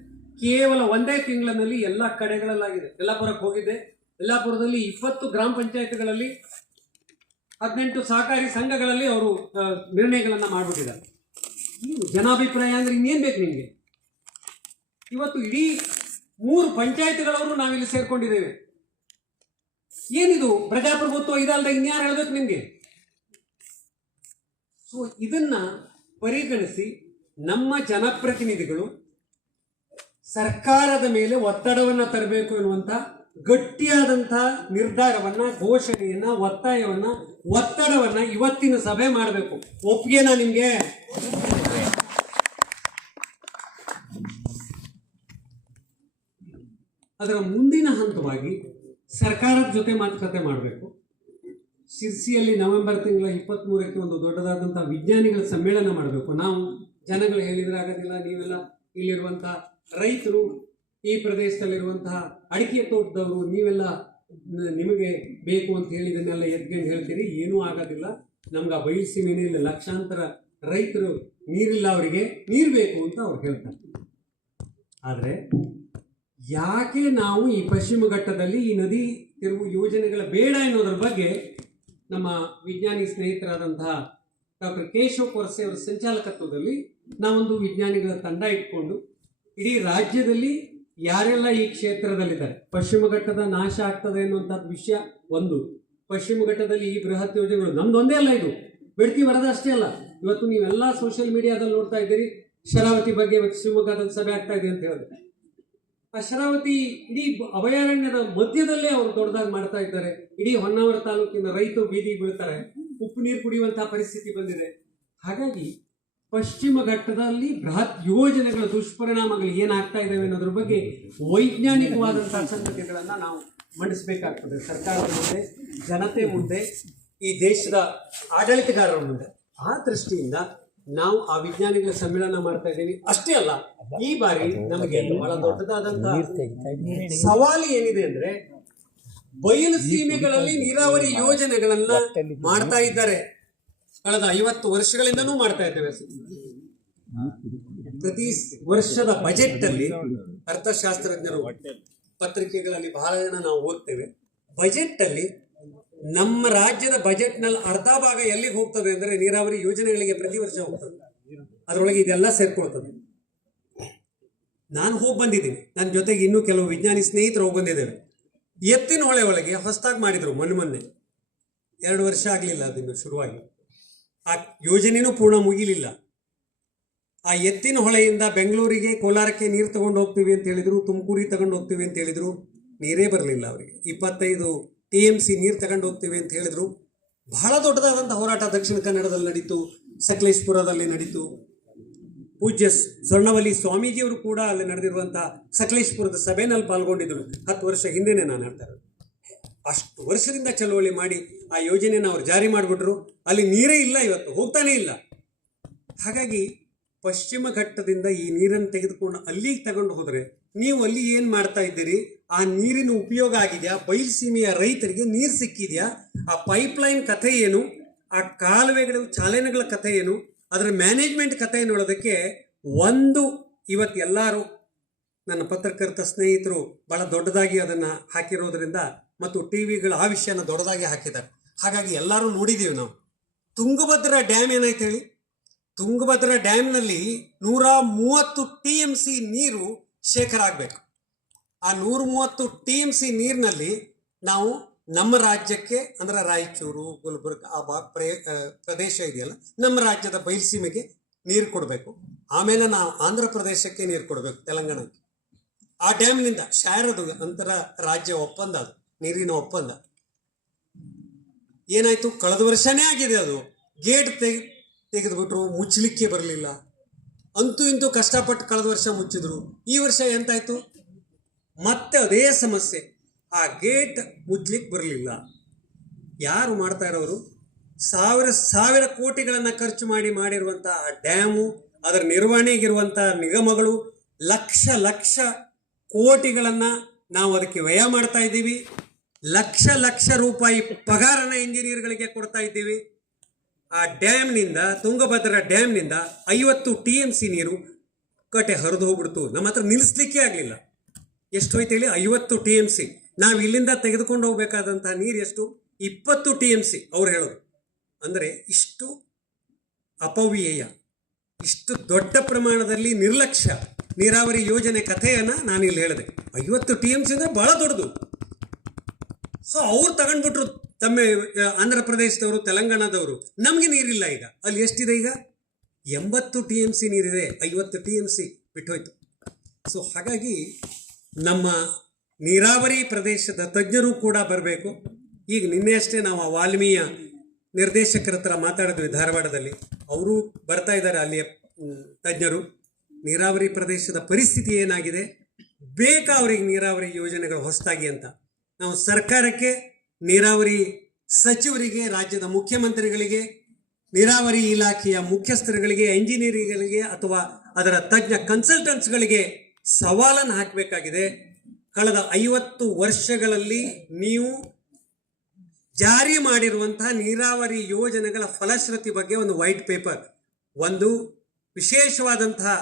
ಕೇವಲ ಒಂದೇ ತಿಂಗಳಿನಲ್ಲಿ ಎಲ್ಲ ಕಡೆಗಳಲ್ಲಾಗಿದೆ. ಯಲ್ಲಾಪುರಕ್ಕೆ ಹೋಗಿದ್ದೆ. ಯಲ್ಲಾಪುರದಲ್ಲಿ 20 ಗ್ರಾಮ ಪಂಚಾಯತ್ಗಳಲ್ಲಿ 18 ಸಹಕಾರಿ ಸಂಘಗಳಲ್ಲಿ ಅವರು ನಿರ್ಣಯಗಳನ್ನು ಮಾಡಿಬಿಟ್ಟಿದ್ದಾರೆ. ಜನಾಭಿಪ್ರಾಯ ಅಂದ್ರೆ ಇನ್ನೇನು ಬೇಕು ನಿಮಗೆ? ಇವತ್ತು ಇಡೀ 3 ಪಂಚಾಯತ್ಗಳವರು ನಾವಿಲ್ಲಿ ಸೇರ್ಕೊಂಡಿದ್ದೇವೆ. ಏನಿದು ಪ್ರಜಾಪ್ರಭುತ್ವ? ಇದಲ್ಲದೆ ಇನ್ಯಾರು ಹೇಳ್ಬೇಕು ನಿಮಗೆ? ಸೊ ಇದನ್ನ ಪರಿಗಣಿಸಿ ನಮ್ಮ ಜನಪ್ರತಿನಿಧಿಗಳು ಸರ್ಕಾರದ ಮೇಲೆ ಒತ್ತಡವನ್ನು ತರಬೇಕು ಎನ್ನುವಂತ ಗಟ್ಟಿಯಾದಂತಹ ನಿರ್ಧಾರವನ್ನ, ಘೋಷಣೆಯನ್ನ, ಒತ್ತಡವನ್ನ ಇವತ್ತಿನ ಸಭೆ ಮಾಡಬೇಕು. ಒಪ್ಪಿಗೆನಾ ನಿಮ್ಗೆ? ಅದರ ಮುಂದಿನ ಹಂತವಾಗಿ ಸರ್ಕಾರದ ಜೊತೆ ಮಾತುಕತೆ ಮಾಡಬೇಕು. ಶಿರ್ಸಿಯಲ್ಲಿ ನವೆಂಬರ್ ತಿಂಗಳ 23ಕ್ಕೆ ಒಂದು ದೊಡ್ಡದಾದಂತಹ ವಿಜ್ಞಾನಿಗಳ ಸಮ್ಮೇಳನ ಮಾಡಬೇಕು. ನಾವು ಜನಗಳು ಹೇಳಿದ್ರೆ ಆಗೋದಿಲ್ಲ. ನೀವೆಲ್ಲ ಇಲ್ಲಿರುವಂತಹ ರೈತರು, ಈ ಪ್ರದೇಶದಲ್ಲಿರುವಂತಹ ಅಡಿಕೆ ತೋಟದವರು, ನೀವೆಲ್ಲ ನಿಮಗೆ ಬೇಕು ಅಂತ ಹೇಳಿದನ್ನೆಲ್ಲ ಎದ್ಕೊಂಡು ಹೇಳ್ತೀರಿ. ಏನೂ ಆಗೋದಿಲ್ಲ. ನಮ್ಗೆ ಆ ಬಯಲುಸೀಮೆಯಲ್ಲಿ ಲಕ್ಷಾಂತರ ರೈತರು ನೀರಿಲ್ಲ, ಅವರಿಗೆ ನೀರು ಬೇಕು ಅಂತ ಅವ್ರು ಹೇಳ್ತಾರೆ. ಆದರೆ ಯಾಕೆ ನಾವು ಈ ಪಶ್ಚಿಮ ಘಟ್ಟದಲ್ಲಿ ಈ ನದಿ ತಿರುವು ಯೋಜನೆಗಳ ಬೇಡ ಎನ್ನುವುದರ ಬಗ್ಗೆ ನಮ್ಮ ವಿಜ್ಞಾನಿ ಸ್ನೇಹಿತರಾದಂತಹ ಡಾಕ್ಟರ್ ಕೇಶವ್ ಕೊರಸೆ ಅವರ ಸಂಚಾಲಕತ್ವದಲ್ಲಿ ನಾವೊಂದು ವಿಜ್ಞಾನಿಗಳ ತಂಡ ಇಟ್ಕೊಂಡು ಇಡೀ ರಾಜ್ಯದಲ್ಲಿ ಯಾರೆಲ್ಲ ಈ ಕ್ಷೇತ್ರದಲ್ಲಿದ್ದಾರೆ, ಪಶ್ಚಿಮ ಘಟ್ಟದ ನಾಶ ಆಗ್ತದೆ ಅನ್ನುವಂಥದ್ದು ವಿಷಯ ಒಂದು, ಪಶ್ಚಿಮ ಘಟ್ಟದಲ್ಲಿ ಈ ಬೃಹತ್ ಯೋಜನೆಗಳು ನಮ್ದೊಂದೇ ಅಲ್ಲ, ಇದು ಬೆಡ್ತಿ ವರದ ಅಷ್ಟೇ ಅಲ್ಲ. ಇವತ್ತು ನೀವೆಲ್ಲ ಸೋಷಿಯಲ್ ಮೀಡಿಯಾದಲ್ಲಿ ನೋಡ್ತಾ ಇದ್ದೀರಿ, ಶರಾವತಿ ಬಗ್ಗೆ ಶಿವಮೊಗ್ಗದಲ್ಲಿ ಸಭೆ ಆಗ್ತಾ ಇದೆ ಅಂತ ಹೇಳಿದ್ರೆ, ಆ ಶರಾವತಿ ಇಡೀ ಅಭಯಾರಣ್ಯದ ಮಧ್ಯದಲ್ಲೇ ಅವರು ದೊಡ್ಡದಾಗಿ ಮಾಡ್ತಾ ಇದ್ದಾರೆ. ಇಡೀ ಹೊನ್ನಾವರ ತಾಲೂಕಿನ ರೈತರು ಬೀದಿಗೆ ಬೀಳ್ತಾರೆ, ಉಪ್ಪು ನೀರು ಕುಡಿಯುವಂತಹ ಪರಿಸ್ಥಿತಿ ಬಂದಿದೆ. ಹಾಗಾಗಿ ಪಶ್ಚಿಮ ಘಟ್ಟದಲ್ಲಿ ಬೃಹತ್ ಯೋಜನೆಗಳ ದುಷ್ಪರಿಣಾಮಗಳು ಏನಾಗ್ತಾ ಇದ್ದಾವೆ ಅನ್ನೋದ್ರ ಬಗ್ಗೆ ವೈಜ್ಞಾನಿಕವಾದಂತಹ ಸಂಗತಿಗಳನ್ನು ನಾವು ಮಂಡಿಸಬೇಕಾಗ್ತದೆ. ಸರ್ಕಾರದ ಮುಂದೆ, ಜನತೆ ಮುಂದೆ, ಈ ದೇಶದ ಆಡಳಿತಗಾರರ ಮುಂದೆ. ಆ ದೃಷ್ಟಿಯಿಂದ ನಾವು ಆ ವಿಜ್ಞಾನಿಗಳ ಸಮ್ಮೇಳನ ಮಾಡ್ತಾ ಇದ್ದೀವಿ. ಅಷ್ಟೇ ಅಲ್ಲ, ಈ ಬಾರಿ ನಮಗೆ ಬಹಳ ದೊಡ್ಡದಾದಂತಹ ಸವಾಲು ಏನಿದೆ ಅಂದ್ರೆ, ಬಯಲು ಸೀಮೆಗಳಲ್ಲಿ ನೀರಾವರಿ ಯೋಜನೆಗಳನ್ನ ಮಾಡ್ತಾ ಇದ್ದಾರೆ. ಕಳೆದ 50 ವರ್ಷಗಳಿಂದನೂ ಮಾಡ್ತಾ ಇದ್ದೇವೆ. ಪ್ರತಿ ವರ್ಷದ ಬಜೆಟ್ ಅಲ್ಲಿ ಅರ್ಥಶಾಸ್ತ್ರಜ್ಞರು, ಪತ್ರಿಕೆಗಳಲ್ಲಿ ಬಹಳ ಜನ ನಾವು ಓದ್ತೇವೆ, ಬಜೆಟ್ ಅಲ್ಲಿ ನಮ್ಮ ರಾಜ್ಯದ ಬಜೆಟ್ನಲ್ಲಿ ಅರ್ಧ ಭಾಗ ಎಲ್ಲಿಗೆ ಹೋಗ್ತದೆ ಅಂದರೆ ನೀರಾವರಿ ಯೋಜನೆಗಳಿಗೆ ಪ್ರತಿ ವರ್ಷ ಹೋಗ್ತದೆ. ಅದರೊಳಗೆ ಇದೆಲ್ಲ ಸೇರ್ಕೊಳ್ತದೆ. ನಾನು ಹೋಗಿ ಬಂದಿದ್ದೀನಿ, ನನ್ನ ಜೊತೆಗೆ ಇನ್ನೂ ಕೆಲವು ವಿಜ್ಞಾನಿ ಸ್ನೇಹಿತರು ಹೋಗಿ ಬಂದಿದ್ದೇವೆ. ಎತ್ತಿನ ಹೊಳೆ ಒಳಗೆ ಹೊಸದಾಗಿ ಮಾಡಿದರು ಮೊನ್ನೆ 2 ವರ್ಷ ಆಗಲಿಲ್ಲ ಅದನ್ನು ಶುರುವಾಗಿ. ಆ ಯೋಜನೆಯೂ ಪೂರ್ಣ ಮುಗಿಲಿಲ್ಲ. ಆ ಎತ್ತಿನ ಹೊಳೆಯಿಂದ ಬೆಂಗಳೂರಿಗೆ ಕೋಲಾರಕ್ಕೆ ನೀರು ತಗೊಂಡು ಹೋಗ್ತೀವಿ ಅಂತ ಹೇಳಿದ್ರು, ತುಮಕೂರಿಗೆ ತಗೊಂಡು ಹೋಗ್ತೀವಿ ಅಂತ ಹೇಳಿದ್ರು, ನೀರೇ ಬರಲಿಲ್ಲ ಅವರಿಗೆ. 25 TMC ನೀರು ತಗೊಂಡು ಹೋಗ್ತೀವಿ ಅಂತ ಹೇಳಿದ್ರು. ಬಹಳ ದೊಡ್ಡದಾದಂಥ ಹೋರಾಟ ದಕ್ಷಿಣ ಕನ್ನಡದಲ್ಲಿ ನಡೀತು, ಸಕಲೇಶ್ಪುರದಲ್ಲಿ ನಡೀತು. ಪೂಜ್ಯ ಸ್ವರ್ಣವಲ್ಲಿ ಸ್ವಾಮೀಜಿಯವರು ಕೂಡ ಅಲ್ಲಿ ನಡೆದಿರುವಂಥ ಸಕಲೇಶ್ಪುರದ ಸಭೆಯಲ್ಲಿ ಪಾಲ್ಗೊಂಡಿದ್ದರು. 10 ವರ್ಷ ಹಿಂದೆನೇ ನಾನು ಹೇಳ್ತಾ ಇರೋದು. ಅಷ್ಟು ವರ್ಷದಿಂದ ಚಳವಳಿ ಮಾಡಿ ಆ ಯೋಜನೆಯನ್ನು ಅವ್ರು ಜಾರಿ ಮಾಡಿಬಿಟ್ರು. ಅಲ್ಲಿ ನೀರೇ ಇಲ್ಲ, ಇವತ್ತು ಹೋಗ್ತಾನೇ ಇಲ್ಲ. ಹಾಗಾಗಿ ಪಶ್ಚಿಮ ಘಟ್ಟದಿಂದ ಈ ನೀರನ್ನು ತೆಗೆದುಕೊಂಡು ಅಲ್ಲಿಗೆ ತಗೊಂಡು ಹೋದರೆ ನೀವು ಅಲ್ಲಿ ಏನು ಮಾಡ್ತಾ ಇದ್ದೀರಿ? ಆ ನೀರಿನ ಉಪಯೋಗ ಆಗಿದೆಯಾ? ಬಯಲುಸೀಮೆಯ ರೈತರಿಗೆ ನೀರು ಸಿಕ್ಕಿದೆಯಾ? ಆ ಪೈಪ್ಲೈನ್ ಕಥೆ ಏನು? ಆ ಕಾಲುವೆಗಳ ಚಾಲನೆಗಳ ಕಥೆ ಏನು? ಅದರ ಮ್ಯಾನೇಜ್ಮೆಂಟ್ ಕಥೆ ನೋಡೋದಕ್ಕೆ ಇವತ್ತು ಎಲ್ಲರೂ ನನ್ನ ಪತ್ರಕರ್ತ ಸ್ನೇಹಿತರು ಭಾಳ ದೊಡ್ಡದಾಗಿ ಅದನ್ನು ಹಾಕಿರೋದ್ರಿಂದ ಮತ್ತು ಟಿವಿಗಳು ಆ ವಿಷಯನ ದೊಡ್ಡದಾಗಿ ಹಾಕಿದ್ದಾರೆ. ಹಾಗಾಗಿ ಎಲ್ಲರೂ ನೋಡಿದ್ದೀವಿ ನಾವು. ತುಂಗಭದ್ರಾ ಡ್ಯಾಮ್ ಏನಾಯ್ತು ಹೇಳಿ? ತುಂಗಭದ್ರಾ ಡ್ಯಾಮ್ನಲ್ಲಿ 130 TMC ನೀರು ಶೇಖರ ಆಗಬೇಕು. ಆ 130 TMC ನೀರಿನಲ್ಲಿ ನಾವು ನಮ್ಮ ರಾಜ್ಯಕ್ಕೆ ಅಂದರೆ ರಾಯಚೂರು, ಗುಲ್ಬರ್ಗ ಆ ಪ್ರದೇಶ ಇದೆಯಲ್ಲ, ನಮ್ಮ ರಾಜ್ಯದ ಬಯಲುಸೀಮೆಗೆ ನೀರು ಕೊಡಬೇಕು. ಆಮೇಲೆ ನಾವು ಆಂಧ್ರ ಪ್ರದೇಶಕ್ಕೆ ನೀರು ಕೊಡಬೇಕು, ತೆಲಂಗಾಣಕ್ಕೆ. ಆ ಡ್ಯಾಮ್ನಿಂದ ಶಾರದು ಅಂತರ ರಾಜ್ಯ ಒಪ್ಪಂದ, ಅದು ನೀರಿನ ಒಪ್ಪಂದ. ಏನಾಯಿತು? ಕಳೆದ ವರ್ಷನೇ ಆಗಿದೆ ಅದು. ಗೇಟ್ ತೆಗೆದುಬಿಟ್ರು, ಮುಚ್ಚಲಿಕ್ಕೆ ಬರಲಿಲ್ಲ. ಅಂತೂ ಇಂತೂ ಕಷ್ಟಪಟ್ಟು ಕಳೆದ ವರ್ಷ ಮುಚ್ಚಿದ್ರು. ಈ ವರ್ಷ ಎಂತಾಯಿತು? ಮತ್ತೆ ಅದೇ ಸಮಸ್ಯೆ. ಆ ಗೇಟ್ ಮುಚ್ಚಲಿಕ್ಕೆ ಬರಲಿಲ್ಲ. ಯಾರು ಮಾಡ್ತಾ ಇರೋರು? ಸಾವಿರ ಕೋಟಿಗಳನ್ನು ಖರ್ಚು ಮಾಡಿರುವಂಥ ಆ ಡ್ಯಾಮು, ಅದರ ನಿರ್ವಹಣೆಗಿರುವಂಥ ನಿಗಮಗಳು, ಲಕ್ಷ ಕೋಟಿಗಳನ್ನು ನಾವು ಅದಕ್ಕೆ ವ್ಯಯ ಮಾಡ್ತಾ ಇದ್ದೀವಿ. ಲಕ್ಷ ರೂಪಾಯಿ ಪಗಾರನ ಇಂಜಿನಿಯರ್ಗಳಿಗೆ ಕೊಡ್ತಾ ಇದ್ದೀವಿ. ಆ ಡ್ಯಾಮ್ನಿಂದ, ತುಂಗಭದ್ರಾ ಡ್ಯಾಮ್ನಿಂದ 50 TMC ನೀರು ಕಟ್ಟೆ ಹರಿದು ಹೋಗ್ಬಿಡ್ತು. ನಮ್ಮ ಹತ್ರ ನಿಲ್ಲಿಸ್ಲಿಕ್ಕೆ ಆಗಲಿಲ್ಲ. ಎಷ್ಟು ಹೋಯ್ತು ಹೇಳಿ? 50 TMC. ನಾವು ಇಲ್ಲಿಂದ ತೆಗೆದುಕೊಂಡು ಹೋಗ್ಬೇಕಾದಂಥ ನೀರು ಎಷ್ಟು? 20 TMC ಅವ್ರು ಹೇಳೋದು. ಅಂದರೆ ಇಷ್ಟು ಅಪವ್ಯಯ, ಇಷ್ಟು ದೊಡ್ಡ ಪ್ರಮಾಣದಲ್ಲಿ ನಿರ್ಲಕ್ಷ್ಯ ನೀರಾವರಿ ಯೋಜನೆ ಕಥೆಯನ್ನು ನಾನು ಇಲ್ಲಿ ಹೇಳಿದೆ. 50 TMC ಅಂದರೆ ಭಾಳ ದೊಡ್ಡದು. ಸೊ ಅವ್ರು ತಗೊಂಡ್ಬಿಟ್ರು, ತಮ್ಮ ಆಂಧ್ರ ಪ್ರದೇಶದವರು, ತೆಲಂಗಾಣದವರು. ನಮಗೆ ನೀರಿಲ್ಲ. ಈಗ ಅಲ್ಲಿ ಎಷ್ಟಿದೆ? ಈಗ 80 TMC ನೀರಿದೆ, 50 TMC ಬಿಟ್ಟೋಯ್ತು. ಸೊ ಹಾಗಾಗಿ ನಮ್ಮ ನೀರಾವರಿ ಪ್ರದೇಶದ ತಜ್ಞರು ಕೂಡ ಬರಬೇಕು. ಈಗ ನಿನ್ನೆ ಅಷ್ಟೇ ನಾವು ವಾಲ್ಮೀಯ ನಿರ್ದೇಶಕರ ಹತ್ರ ಮಾತಾಡಿದ್ವಿ ಧಾರವಾಡದಲ್ಲಿ. ಅವರು ಬರ್ತಾ ಇದ್ದಾರೆ, ಅಲ್ಲಿಯ ತಜ್ಞರು. ನೀರಾವರಿ ಪ್ರದೇಶದ ಪರಿಸ್ಥಿತಿ ಏನಾಗಿದೆ, ಬೇಕಾ ಅವರಿಗೆ ನೀರಾವರಿ ಯೋಜನೆಗಳು ಹೊಸದಾಗಿ ಅಂತ. ನಾವು ಸರ್ಕಾರಕ್ಕೆ, ನೀರಾವರಿ ಸಚಿವರಿಗೆ, ರಾಜ್ಯದ ಮುಖ್ಯಮಂತ್ರಿಗಳಿಗೆ, ನೀರಾವರಿ ಇಲಾಖೆಯ ಮುಖ್ಯಸ್ಥರುಗಳಿಗೆ, ಇಂಜಿನಿಯರಿಂಗ್ಗಳಿಗೆ ಅಥವಾ ಅದರ ತಜ್ಞ ಕನ್ಸಲ್ಟೆಂಟ್ಸ್ಗಳಿಗೆ ಸವಾಲನ್ನು ಹಾಕಬೇಕಾಗಿದೆ. ಕಳೆದ 50 ವರ್ಷಗಳಲ್ಲಿ ನೀವು ಜಾರಿ ಮಾಡಿರುವಂತಹ ನೀರಾವರಿ ಯೋಜನೆಗಳ ಫಲಶ್ರುತಿ ಬಗ್ಗೆ ಒಂದು ವೈಟ್ ಪೇಪರ್, ಒಂದು ವಿಶೇಷವಾದಂತಹ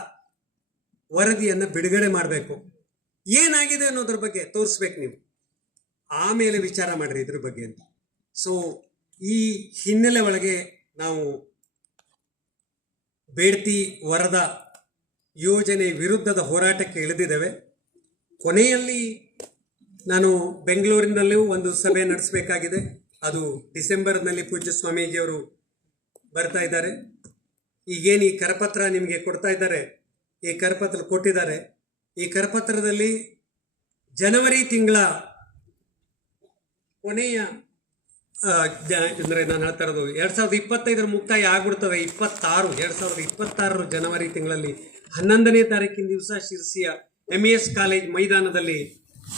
ವರದಿಯನ್ನು ಬಿಡುಗಡೆ ಮಾಡಬೇಕು. ಏನಾಗಿದೆ ಅನ್ನೋದ್ರ ಬಗ್ಗೆ ತೋರಿಸ್ಬೇಕು ನೀವು. ಆಮೇಲೆ ವಿಚಾರ ಮಾಡಿರಿ ಇದ್ರ ಬಗ್ಗೆ ಅಂತ. ಸೊ ಈ ಹಿನ್ನೆಲೆ ಒಳಗೆ ನಾವು ಬೇಡ್ತಿ ವರದಾ ಯೋಜನೆ ವಿರುದ್ಧದ ಹೋರಾಟಕ್ಕೆ ಇಳಿದಿದ್ದೇವೆ. ಕೊನೆಯಲ್ಲಿ ನಾನು ಬೆಂಗಳೂರಿನಲ್ಲೂ ಒಂದು ಸಭೆ ನಡೆಸಬೇಕಾಗಿದೆ. ಅದು ಡಿಸೆಂಬರ್ನಲ್ಲಿ ಪೂಜ್ಯ ಸ್ವಾಮೀಜಿಯವರು ಬರ್ತಾ ಇದ್ದಾರೆ. ಈಗೇನು ಈ ಕರಪತ್ರ ನಿಮಗೆ ಕೊಡ್ತಾ ಇದ್ದಾರೆ, ಈ ಕರಪತ್ರ ಕೊಟ್ಟಿದ್ದಾರೆ. ಈ ಕರಪತ್ರದಲ್ಲಿ ಜನವರಿ ತಿಂಗಳ ಕೊನೆಯ ಅಂದರೆ ನಾನು ಹೇಳ್ತಾ ಇರೋದು 2025 ಮುಕ್ತಾಯ ಆಗ್ಬಿಡ್ತದೆ. 2026 ಜನವರಿ ತಿಂಗಳಲ್ಲಿ 11ನೇ ತಾರೀಕಿನ ದಿವಸ ಶಿರ್ಸಿಯ MES ಕಾಲೇಜ್ ಮೈದಾನದಲ್ಲಿ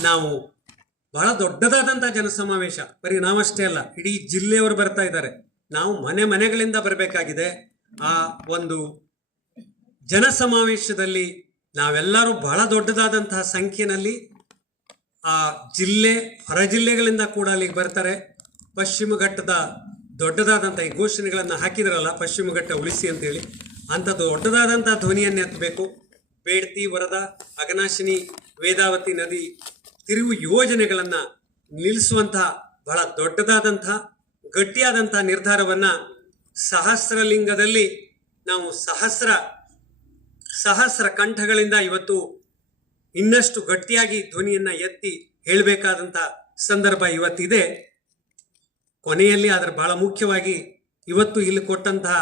ನಾವು ಬಹಳ ದೊಡ್ಡದಾದಂಥ ಜನಸಮಾವೇಶ. ಬರೀ ನಾವಷ್ಟೇ ಅಲ್ಲ, ಇಡೀ ಜಿಲ್ಲೆಯವರು ಬರ್ತಾ ಇದ್ದಾರೆ. ನಾವು ಮನೆಗಳಿಂದ ಬರಬೇಕಾಗಿದೆ. ಆ ಒಂದು ಜನಸಮಾವೇಶದಲ್ಲಿ ನಾವೆಲ್ಲರೂ ಬಹಳ ದೊಡ್ಡದಾದಂತಹ ಸಂಖ್ಯೆಯಲ್ಲಿ ಆ ಜಿಲ್ಲೆ, ಹೊರ ಜಿಲ್ಲೆಗಳಿಂದ ಕೂಡ ಅಲ್ಲಿಗೆ ಬರ್ತಾರೆ. ಪಶ್ಚಿಮ ಘಟ್ಟದ ದೊಡ್ಡದಾದಂಥ ಈ ಘೋಷಣೆಗಳನ್ನು ಹಾಕಿದ್ರಲ್ಲ, ಪಶ್ಚಿಮ ಘಟ್ಟ ಉಳಿಸಿ ಅಂತೇಳಿ, ಅಂಥದ್ದು ದೊಡ್ಡದಾದಂಥ ಧ್ವನಿಯನ್ನು ಎತ್ತಬೇಕು. ಬೇಡ್ತಿ ವರದಾ, ಅಘನಾಶಿನಿ, ವೇದಾವತಿ ನದಿ ತಿರುವು ಯೋಜನೆಗಳನ್ನು ನಿಲ್ಲಿಸುವಂತಹ ಬಹಳ ದೊಡ್ಡದಾದಂಥ ಗಟ್ಟಿಯಾದಂಥ ನಿರ್ಧಾರವನ್ನ ಸಹಸ್ರಲಿಂಗದಲ್ಲಿ ನಾವು ಸಹಸ್ರ ಕಂಠಗಳಿಂದ ಇವತ್ತು ಇನ್ನಷ್ಟು ಗಟ್ಟಿಯಾಗಿ ಧ್ವನಿಯನ್ನ ಎತ್ತಿ ಹೇಳಬೇಕಾದಂಥ ಸಂದರ್ಭ ಇವತ್ತಿದೆ. ಕೊನೆಯಲ್ಲಿ ಆದರೆ ಬಹಳ ಮುಖ್ಯವಾಗಿ ಇವತ್ತು ಇಲ್ಲಿ ಕೊಟ್ಟಂತಹ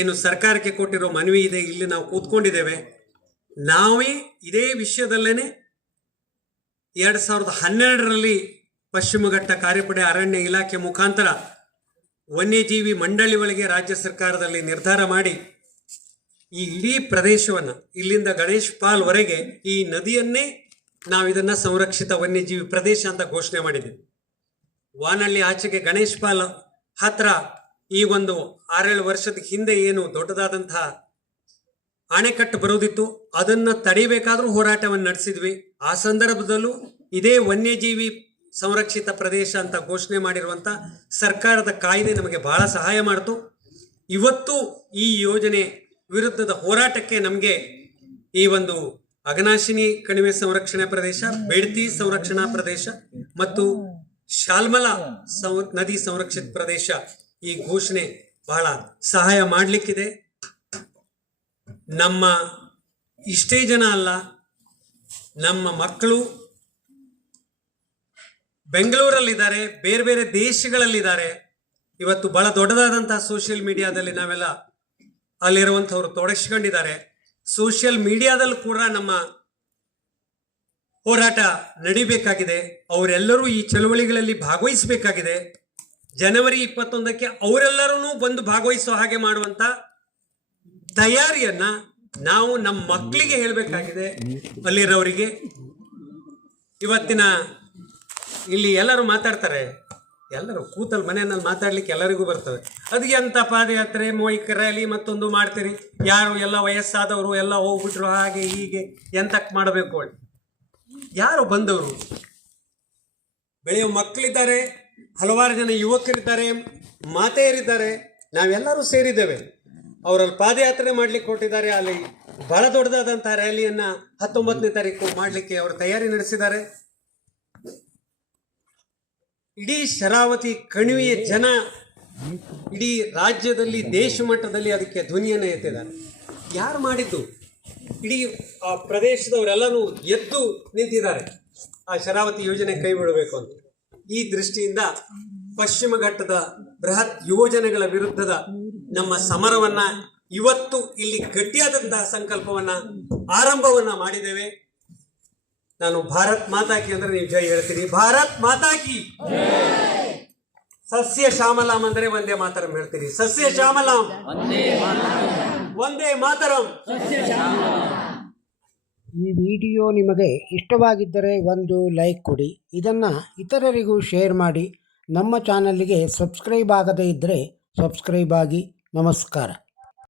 ಏನು ಸರ್ಕಾರಕ್ಕೆ ಕೊಟ್ಟಿರೋ ಮನವಿ ಇದೆ, ಇಲ್ಲಿ ನಾವು ಕೂತ್ಕೊಂಡಿದ್ದೇವೆ. ನಾವೇ ಇದೇ ವಿಷಯದಲ್ಲೇನೆ 2012ರಲ್ಲಿ ಪಶ್ಚಿಮ ಘಟ್ಟ ಕಾರ್ಯಪಡೆ ಅರಣ್ಯ ಇಲಾಖೆ ಮುಖಾಂತರ ವನ್ಯಜೀವಿ ಮಂಡಳಿ ಒಳಗೆ ರಾಜ್ಯ ಸರ್ಕಾರದಲ್ಲಿ ನಿರ್ಧಾರ ಮಾಡಿ ಈ ಇಡೀ ಪ್ರದೇಶವನ್ನು ಇಲ್ಲಿಂದ ಗಣೇಶ್ ಪಾಲ್ವರೆಗೆ ಈ ನದಿಯನ್ನೇ ನಾವು ಇದನ್ನ ಸಂರಕ್ಷಿತ ವನ್ಯಜೀವಿ ಪ್ರದೇಶ ಅಂತ ಘೋಷಣೆ ಮಾಡಿದ್ದೀವಿ. ವಾನಳ್ಳಿ ಆಚೆಗೆ ಗಣೇಶ್ ಪಾಲ್ ಹತ್ರ ಈ ಒಂದು 6-7 ವರ್ಷದ ಹಿಂದೆ ಏನು ದೊಡ್ಡದಾದಂತಹ ಅಣೆಕಟ್ಟು ಬರೋದಿತ್ತು, ಅದನ್ನ ತಡಿಬೇಕಾದ್ರೂ ಹೋರಾಟವನ್ನು ನಡೆಸಿದ್ವಿ. ಆ ಸಂದರ್ಭದಲ್ಲೂ ಇದೇ ವನ್ಯಜೀವಿ ಸಂರಕ್ಷಿತ ಪ್ರದೇಶ ಅಂತ ಘೋಷಣೆ ಮಾಡಿರುವಂಥ ಸರ್ಕಾರದ ಕಾಯ್ದೆ ನಮಗೆ ಬಹಳ ಸಹಾಯ ಮಾಡಿತು. ಇವತ್ತು ಈ ಯೋಜನೆ ವಿರುದ್ಧದ ಹೋರಾಟಕ್ಕೆ ನಮಗೆ ಈ ಒಂದು ಅಘನಾಶಿನಿ ಕಣಿವೆ ಸಂರಕ್ಷಣಾ ಪ್ರದೇಶ, ಬೇಡ್ತಿ ಸಂರಕ್ಷಣಾ ಪ್ರದೇಶ ಮತ್ತು ಶಾಲ್ಮಲಾ ನದಿ ಸಂರಕ್ಷಿತ ಪ್ರದೇಶ ಈ ಘೋಷಣೆ ಬಹಳ ಸಹಾಯ ಮಾಡಲಿಕ್ಕಿದೆ. ನಮ್ಮ ಇಷ್ಟೇ ಜನ ಅಲ್ಲ, ನಮ್ಮ ಮಕ್ಕಳು ಬೆಂಗಳೂರಲ್ಲಿದ್ದಾರೆ, ಬೇರೆ ಬೇರೆ ದೇಶಗಳಲ್ಲಿದ್ದಾರೆ. ಇವತ್ತು ಬಹಳ ದೊಡ್ಡದಾದಂತಹ ಸೋಷಿಯಲ್ ಮೀಡಿಯಾದಲ್ಲಿ ನಾವೆಲ್ಲ ಅಲ್ಲಿರುವಂಥವ್ರು ತೊಡಗಿಸ್ಕೊಂಡಿದ್ದಾರೆ. ಸೋಷಿಯಲ್ ಮೀಡಿಯಾದಲ್ಲಿ ಕೂಡ ನಮ್ಮ ಹೋರಾಟ ನಡಿಬೇಕಾಗಿದೆ. ಅವರೆಲ್ಲರೂ ಈ ಚಳವಳಿಗಳಲ್ಲಿ ಭಾಗವಹಿಸಬೇಕಾಗಿದೆ. ಜನವರಿ 21ಕ್ಕೆ ಅವರೆಲ್ಲರೂ ಬಂದು ಭಾಗವಹಿಸೋ ಹಾಗೆ ಮಾಡುವಂತ ತಯಾರಿಯನ್ನ ನಾವು ನಮ್ಮ ಮಕ್ಕಳಿಗೆ ಹೇಳಬೇಕಾಗಿದೆ. ಅಲ್ಲಿರೋರಿಗೆ ಇವತ್ತಿನ ಇಲ್ಲಿ ಎಲ್ಲರೂ ಮಾತಾಡ್ತಾರೆ, ಎಲ್ಲರೂ ಕೂತಲ್ಲಿ ಮನೆಯಲ್ಲಿ ಮಾತಾಡ್ಲಿಕ್ಕೆ ಎಲ್ಲರಿಗೂ ಬರ್ತವೆ. ಅದಕ್ಕೆ ಎಂತ ಪಾದಯಾತ್ರೆ, ಮೊಯ್ಕ್ ರ್ಯಾಲಿ ಮತ್ತೊಂದು ಮಾಡ್ತೀರಿ, ಯಾರು ಎಲ್ಲ ವಯಸ್ಸಾದವರು ಎಲ್ಲ ಹೋಗ್ಬಿಟ್ರು, ಹಾಗೆ ಹೀಗೆ ಎಂತಕ್ಕೆ ಮಾಡಬೇಕು? ಯಾರು ಬಂದವರು? ಬೆಳೆಯೋ ಮಕ್ಕಳಿದ್ದಾರೆ, ಹಲವಾರು ಜನ ಯುವಕರಿದ್ದಾರೆ, ಮಾತೆಯರಿದ್ದಾರೆ, ನಾವೆಲ್ಲರೂ ಸೇರಿದ್ದೇವೆ. ಅವರಲ್ಲಿ ಪಾದಯಾತ್ರೆ ಮಾಡ್ಲಿಕ್ಕೆ ಕೊಟ್ಟಿದ್ದಾರೆ. ಅಲ್ಲಿ ಬಹಳ ದೊಡ್ಡದಾದಂತಹ ರ್ಯಾಲಿಯನ್ನ 19ನೇ ತಾರೀಕು ಮಾಡಲಿಕ್ಕೆ ಅವರು ತಯಾರಿ ನಡೆಸಿದ್ದಾರೆ. ಇಡೀ ಶರಾವತಿ ಕಣಿವೆಯ ಜನ ಇಡೀ ರಾಜ್ಯದಲ್ಲಿ ದೇಶ ಮಟ್ಟದಲ್ಲಿ ಅದಕ್ಕೆ ಧ್ವನಿಯನ್ನು ಎತ್ತಿದ್ದಾರೆ. ಯಾರು ಮಾಡಿದ್ದು? ಇಡೀ ಆ ಪ್ರದೇಶದವರೆಲ್ಲರೂ ಎದ್ದು ನಿಂತಿದ್ದಾರೆ ಆ ಶರಾವತಿ ಯೋಜನೆ ಕೈ ಬಿಡಬೇಕು ಅಂತ. ಈ ದೃಷ್ಟಿಯಿಂದ ಪಶ್ಚಿಮ ಘಟ್ಟದ ಬೃಹತ್ ಯೋಜನೆಗಳ ವಿರುದ್ಧದ ನಮ್ಮ ಸಮರವನ್ನ ಇವತ್ತು ಇಲ್ಲಿ ಗಟ್ಟಿಯಾದಂತಹ ಸಂಕಲ್ಪವನ್ನ ಆರಂಭವನ್ನ ಮಾಡಿದ್ದೇವೆ. ನಾನು ಭಾರತ್ ಮಾತಾ ಕಿ ಅಂದ್ರೆ ನೀವು ಜೈ ಹೇಳ್ತೀನಿ. ಭಾರತ್ ಮಾತಾ ಕಿ, ಸಸ್ಯ ಶ್ಯಾಮಲಾಂ ಅಂದ್ರೆ ವಂದೇ ಮಾತರಂ ಹೇಳ್ತೀನಿ. ಸಸ್ಯ ಶ್ಯಾಮಲಾಂ, ವಂದೇ ಮಾತರಂ. ಈ ವಿಡಿಯೋ ನಿಮಗೆ ಇಷ್ಟವಾಗಿದ್ದರೆ ಒಂದು ಲೈಕ್ ಕೊಡಿ, ಇದನ್ನು ಇತರರಿಗೂ ಶೇರ್ ಮಾಡಿ. ನಮ್ಮ ಚಾನಲ್ಗೆ ಸಬ್ಸ್ಕ್ರೈಬ್ ಆಗದೇ ಇದ್ದರೆ ಸಬ್ಸ್ಕ್ರೈಬ್ ಆಗಿ. ನಮಸ್ಕಾರ.